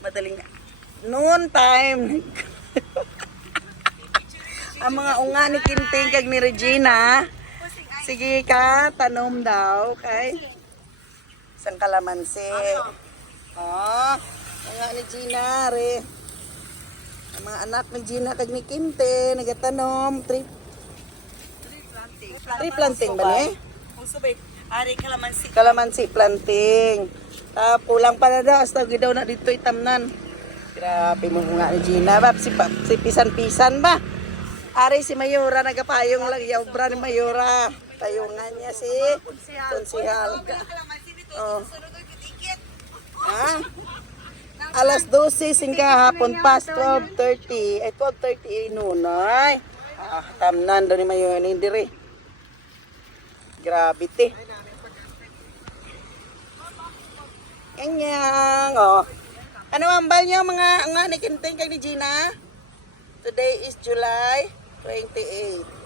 Madaling noon time. Ang mga unga ni Kinting kag ni Regina. Sige ka, tanom daw kay isang kalamansi. Oh, unga ni Gina re. Ang mga anak ni Gina kag ni Kinte nagatanom trip Tree planting ba ni? Kalamansi. Kalamansi planting. Tapulang pa na daw, hasta daw na dito itamnan. Grabe mo nga ni Gina ba? Si, si pisan-pisan ba? Ari si Mayura, nagapayong lang yaw bra ni Mayura. Tayungan niya si Konsihal. Oh. Ha? Alas 12 singka hapon past 12.30. Ay 12.30 noon ay. Ah, tamnan doon ni Mayura ni Diri. Grabe te. Kanyang, oh. Ano ang bal niyo mga ang nakikinting kay ni Gina? Today is July 28.